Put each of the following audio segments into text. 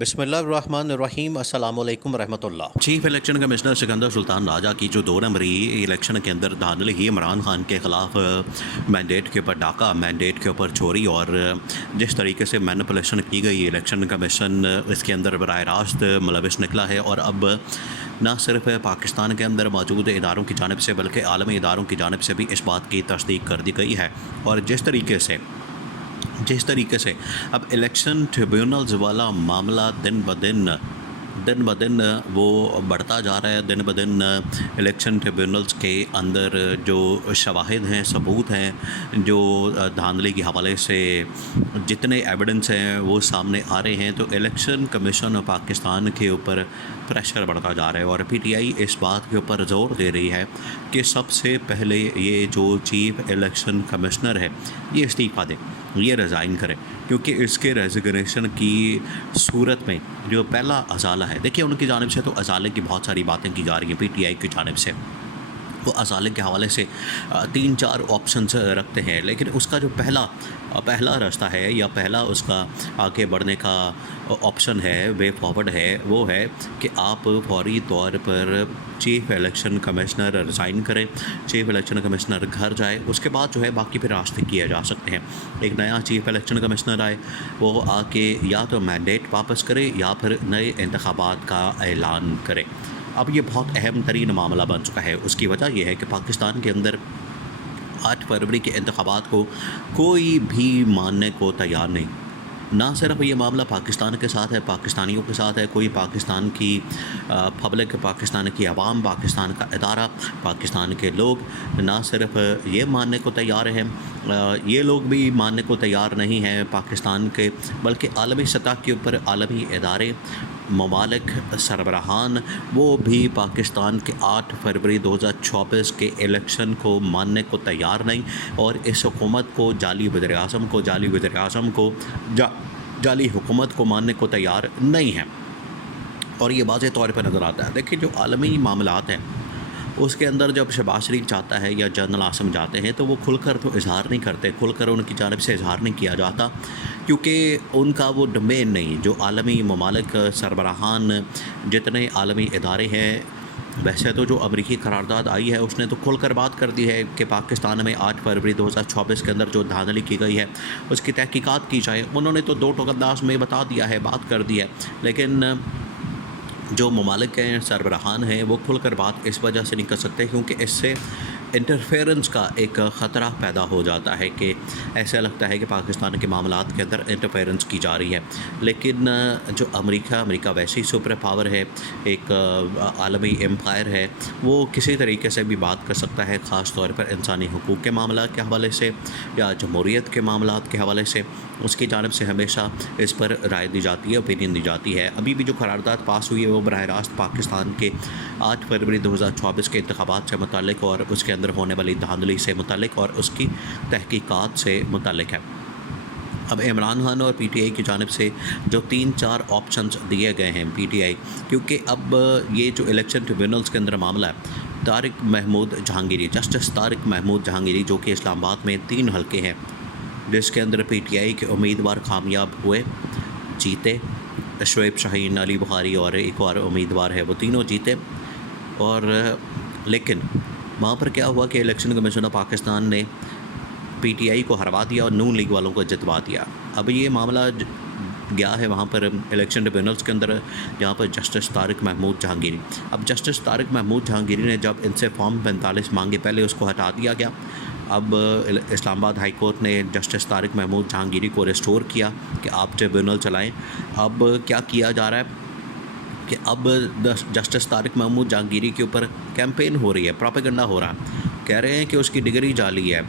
بسم اللہ الرحمن الرحیم، السلام علیکم ورحمۃ اللہ۔ چیف الیکشن کمشنر سکندر سلطان راجہ کی جو 2 نمبری الیکشن کے اندر دھاندلی ہی عمران خان کے خلاف مینڈیٹ کے اوپر ڈاکہ، مینڈیٹ کے اوپر چوری اور جس طریقے سے مینپولیشن کی گئی، الیکشن کمیشن اس کے اندر براہ راست ملوث نکلا ہے اور اب نہ صرف پاکستان کے اندر موجود اداروں کی جانب سے بلکہ عالمی اداروں کی جانب سے بھی اس بات کی تصدیق کر دی گئی ہے۔ اور جس طریقے سے اب الیکشن ٹریبیونلز والا معاملہ دن بدن وہ بڑھتا جا رہا ہے، دن بدن الیکشن ٹریبیونلز کے اندر جو شواہد ہیں، ثبوت ہیں، جو دھاندلی کے حوالے سے جتنے ایویڈنس ہیں وہ سامنے آ رہے ہیں، تو الیکشن کمیشن پاکستان کے اوپر پریشر بڑھتا جا رہا ہے اور پی ٹی آئی اس بات کے اوپر زور دے رہی ہے کہ سب سے پہلے یہ جو چیف الیکشن کمشنر ہے یہ استعفیٰ دے، یہ ریزائن کرے، کیونکہ اس کے ریزگنیشن کی صورت میں جو پہلا ازالہ ہے، دیکھیے ان کی جانب سے تو ازالے کی بہت ساری باتیں کی جا رہی ہیں، پی ٹی آئی کی جانب سے وہ ازالے کے حوالے سے 3-4 آپشنز رکھتے ہیں، لیکن اس کا جو پہلا راستہ ہے یا پہلا اس کا آگے بڑھنے کا آپشن ہے، وے فارورڈ ہے، وہ ہے کہ آپ فوری طور پر چیف الیکشن کمشنر ریزائن کریں، چیف الیکشن کمشنر گھر جائے، اس کے بعد جو ہے باقی پھر راستے کیے جا سکتے ہیں۔ ایک نیا چیف الیکشن کمشنر آئے، وہ آ کے یا تو مینڈیٹ واپس کرے یا پھر نئے انتخابات کا اعلان کرے۔ اب یہ بہت اہم ترین معاملہ بن چکا ہے۔ اس کی وجہ یہ ہے کہ پاکستان کے اندر 8 فروری کے انتخابات کو کوئی بھی ماننے کو تیار نہیں۔ نہ صرف یہ معاملہ پاکستان کے ساتھ ہے، پاکستانیوں کے ساتھ ہے، کوئی پاکستان کی پبلک، پاکستان کی عوام، پاکستان کا ادارہ، پاکستان کے لوگ نہ صرف یہ ماننے کو تیار ہیں، یہ لوگ بھی ماننے کو تیار نہیں ہیں پاکستان کے، بلکہ عالمی سطح کے اوپر عالمی ادارے، ممالک، سربراہان، وہ بھی پاکستان کے 8 فروری 2024 کے الیکشن کو ماننے کو تیار نہیں اور اس حکومت کو، جعلی وزیراعظم کو، جعلی حکومت کو ماننے کو تیار نہیں ہیں، اور یہ واضح طور پر نظر آتا ہے۔ دیکھیں جو عالمی معاملات ہیں اس کے اندر جب شہباز شریف جاتا ہے یا جنرل عاصم جاتے ہیں تو وہ کھل کر تو اظہار نہیں کرتے، کھل کر ان کی جانب سے اظہار نہیں کیا جاتا، کیونکہ ان کا وہ ڈومین نہیں۔ جو عالمی ممالک، سربراہان، جتنے عالمی ادارے ہیں، ویسے تو جو امریکی قرارداد آئی ہے اس نے تو کھل کر بات کر دی ہے کہ پاکستان میں 8 فروری 2024 کے اندر جو دھاندلی کی گئی ہے اس کی تحقیقات کی جائے۔ انہوں نے تو 2 ٹوک انداز میں بتا دیا ہے، بات کر دی ہے، لیکن جو ممالک ہیں، سربراہان ہیں، وہ کھل کر بات اس وجہ سے نہیں کر سکتے کیونکہ اس سے انٹرفیئرنس کا ایک خطرہ پیدا ہو جاتا ہے کہ ایسا لگتا ہے کہ پاکستان کے معاملات کے اندر انٹرفیئرنس کی جا رہی ہے۔ لیکن جو امریکہ ویسی سپر پاور ہے، ایک عالمی امپائر ہے، وہ کسی طریقے سے بھی بات کر سکتا ہے، خاص طور پر انسانی حقوق کے معاملات کے حوالے سے یا جمہوریت کے معاملات کے حوالے سے اس کی جانب سے ہمیشہ اس پر رائے دی جاتی ہے، اوپینین دی جاتی ہے۔ ابھی بھی جو قرارداد پاس ہوئی ہے وہ براہ راست پاکستان کے 8 فروری 2024 کے انتخابات سے متعلق اور اس کے اندر ہونے والی دھاندلی سے متعلق اور اس کی تحقیقات سے متعلق ہے۔ اب عمران خان اور پی ٹی آئی کی جانب سے جو 3-4 آپشنز دیے گئے ہیں پی ٹی آئی، کیونکہ اب یہ جو الیکشن ٹریبیونلز کے اندر معاملہ ہے، جسٹس طارق محمود جہانگیری جو کہ اسلام آباد میں 3 حلقے ہیں جس کے اندر پی ٹی آئی کے امیدوار کامیاب ہوئے، جیتے، شعیب شاہین، علی بخاری اور ایک اور امیدوار ہے، وہ تینوں جیتے، اور لیکن وہاں پر کیا ہوا کہ الیکشن کمیشن آف پاکستان نے پی ٹی آئی کو ہروا دیا اور نون لیگ والوں کو جتوا دیا۔ اب یہ معاملہ گیا ہے وہاں پر الیکشن ٹریبیونلز کے اندر جہاں پر جسٹس طارق محمود جہانگیری، اب جسٹس طارق محمود جہانگیری نے جب ان سے فارم 45 مانگے، پہلے اس کو ہٹا دیا گیا، اب اسلام آباد ہائی کورٹ نے جسٹس طارق محمود جہانگیری کو ریسٹور کیا کہ آپ ٹریبیونل چلائیں۔ اب کیا کیا جا رہا ہے کہ اب جسٹس طارق محمود جہانگیری کے اوپر کیمپین ہو رہی ہے، پروپیگنڈا ہو رہا ہے، کہہ رہے ہیں کہ اس کی ڈگری جعلی ہے،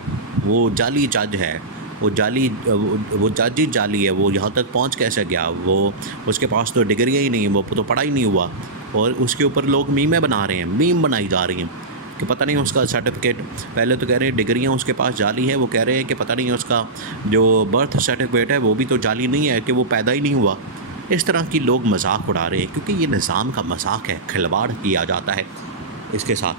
وہ جعلی جج ہے، وہ جج ہی جعلی ہے، وہ یہاں تک پہنچ کیسے گیا، وہ اس کے پاس تو ڈگریاں ہی نہیں ہیں، وہ تو پڑھا ہی نہیں ہوا، اور اس کے اوپر لوگ میمیں بنا رہے ہیں، میم بنائی جا رہی ہیں کہ پتہ نہیں اس کا سرٹیفکیٹ، پہلے تو کہہ رہے ہیں ڈگریاں اس کے پاس جعلی ہے، وہ کہہ رہے ہیں کہ پتہ نہیں اس کا جو برتھ سرٹیفکیٹ ہے وہ بھی تو جعلی نہیں ہے، کہ وہ پیدا ہی نہیں ہوا۔ اس طرح کی لوگ مذاق اڑا رہے ہیں کیونکہ یہ نظام کا مذاق ہے، کھلواڑ کیا جاتا ہے اس کے ساتھ۔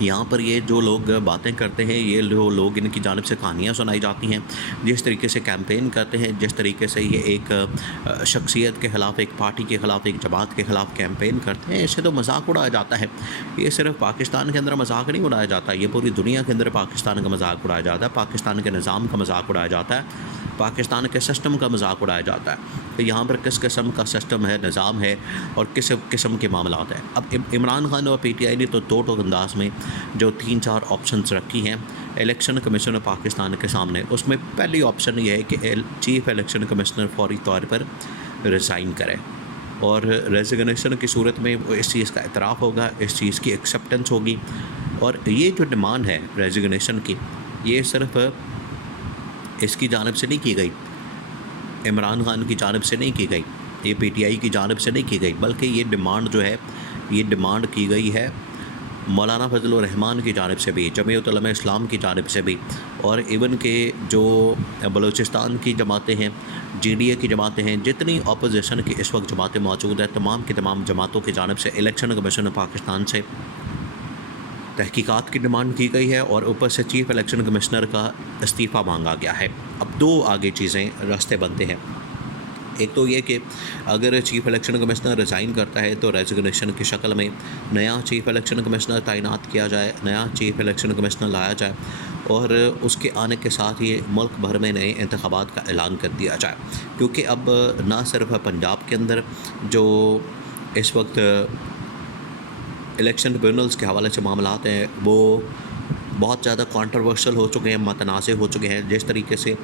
یہاں پر یہ جو لوگ باتیں کرتے ہیں، یہ جو لوگ ان کی جانب سے کہانیاں سنائی جاتی ہیں، جس طریقے سے کیمپین کرتے ہیں، جس طریقے سے یہ ایک شخصیت کے خلاف، ایک پارٹی کے خلاف، ایک جماعت کے خلاف کیمپین کرتے ہیں، اسے تو مذاق اڑایا جاتا ہے۔ یہ صرف پاکستان کے اندر مذاق نہیں اڑایا جاتا، یہ پوری دنیا کے اندر پاکستان کا مذاق اڑایا جاتا ہے، پاکستان کے نظام کا مذاق اڑایا جاتا ہے، پاکستان کے سسٹم کا مذاق اڑایا جاتا ہے کہ یہاں پر کس قسم کا سسٹم ہے، نظام ہے اور کس قسم کے معاملات ہیں۔ اب عمران خان اور پی ٹی آئی نے تو دو انداز میں جو 3-4 آپشنز رکھی ہیں الیکشن کمیشن پاکستان کے سامنے، اس میں پہلی آپشن یہ ہے کہ چیف الیکشن کمشنر فوری طور پر ریزائن کرے، اور ریزگنیشن کی صورت میں اس چیز کا اعتراف ہوگا، اس چیز کی ایکسیپٹنس ہوگی، اور یہ جو ڈیمانڈ ہے ریزگنیشن کی، یہ صرف اس کی جانب سے نہیں کی گئی، عمران خان کی جانب سے نہیں کی گئی، یہ پی ٹی آئی کی جانب سے نہیں کی گئی، بلکہ یہ ڈیمانڈ جو ہے، یہ ڈیمانڈ کی گئی ہے مولانا فضل الرحمان کی جانب سے بھی، جمعیت علماء اسلام کی جانب سے بھی، اور ایون کہ جو بلوچستان کی جماعتیں ہیں، جی ڈی اے کی جماعتیں ہیں، جتنی اپوزیشن کی اس وقت جماعتیں موجود ہیں، تمام کی تمام جماعتوں کی جانب سے الیکشن کمیشن پاکستان سے تحقیقات کی ڈیمانڈ کی گئی ہے، اور اوپر سے چیف الیکشن کمشنر کا استعفیٰ مانگا گیا ہے۔ اب دو آگے چیزیں راستے بنتے ہیں، ایک تو یہ کہ اگر چیف الیکشن کمشنر ریزائن کرتا ہے تو ریزگنیشن کی شکل میں نیا چیف الیکشن کمشنر تعینات کیا جائے، نیا چیف الیکشن کمشنر لایا جائے، اور اس کے آنے کے ساتھ یہ ملک بھر میں نئے انتخابات کا اعلان کر دیا جائے، کیونکہ اب نہ صرف پنجاب کے اندر جو اس وقت الیکشن ٹریبیونلز کے حوالے سے معاملات ہیں وہ بہت زیادہ کانٹروورشل ہو چکے ہیں، متنازع ہو چکے ہیں، جس طریقے سے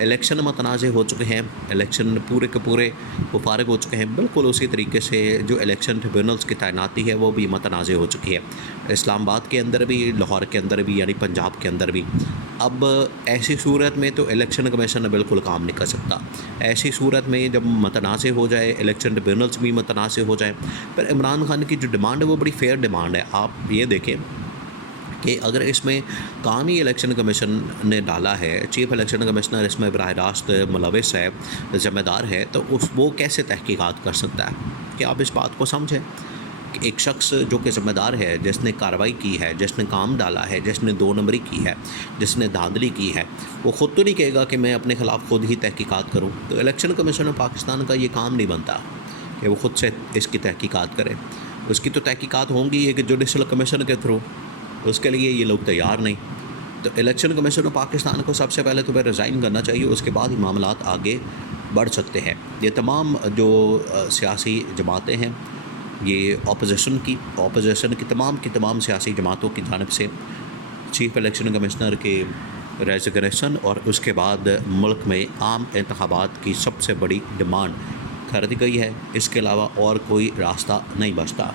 الیکشن متنازع ہو چکے ہیں، الیکشن پورے کے پورے وہ فارغ ہو چکے ہیں، بالکل اسی طریقے سے جو الیکشن ٹریبیونلز کی تعیناتی ہے وہ بھی متنازع ہو چکی ہے، اسلام آباد کے اندر بھی، لاہور کے اندر بھی، یعنی پنجاب کے اندر بھی۔ اب ایسی صورت میں تو الیکشن کمیشن بالکل کام نہیں کر سکتا، ایسی صورت میں جب متنازع ہو جائے، الیکشن ٹریبیونلز بھی متنازع ہو جائے، پر عمران خان کی جو ڈیمانڈ ہے وہ بڑی فیئر ڈیمانڈ ہے۔ آپ یہ دیکھیں کہ اگر اس میں کام ہی الیکشن کمیشن نے ڈالا ہے، چیف الیکشن کمشنر اس میں براہ راست ملوث ہے، ذمہ دار ہے، تو وہ کیسے تحقیقات کر سکتا ہے؟ کہ آپ اس بات کو سمجھیں کہ ایک شخص جو کہ ذمہ دار ہے، جس نے کارروائی کی ہے، جس نے کام ڈالا ہے، جس نے 2 نمبری کی ہے، جس نے دھاندلی کی ہے، وہ خود تو نہیں کہے گا کہ میں اپنے خلاف خود ہی تحقیقات کروں۔ تو الیکشن کمیشن پاکستان کا یہ کام نہیں بنتا کہ وہ خود سے اس کی تحقیقات کرے، اس کی تو تحقیقات ہوں گی ایک جوڈیشل کمیشن کے تھرو، اس کے لیے یہ لوگ تیار نہیں۔ تو الیکشن کمیشن پاکستان کو سب سے پہلے تو ریزائن کرنا چاہیے، اس کے بعد ہی معاملات آگے بڑھ سکتے ہیں۔ یہ تمام جو سیاسی جماعتیں ہیں، یہ اپوزیشن کی تمام سیاسی جماعتوں کی جانب سے چیف الیکشن کمشنر کے ریزگنیشن اور اس کے بعد ملک میں عام انتخابات کی سب سے بڑی ڈیمانڈ کر دی گئی ہے، اس کے علاوہ اور کوئی راستہ نہیں بچتا۔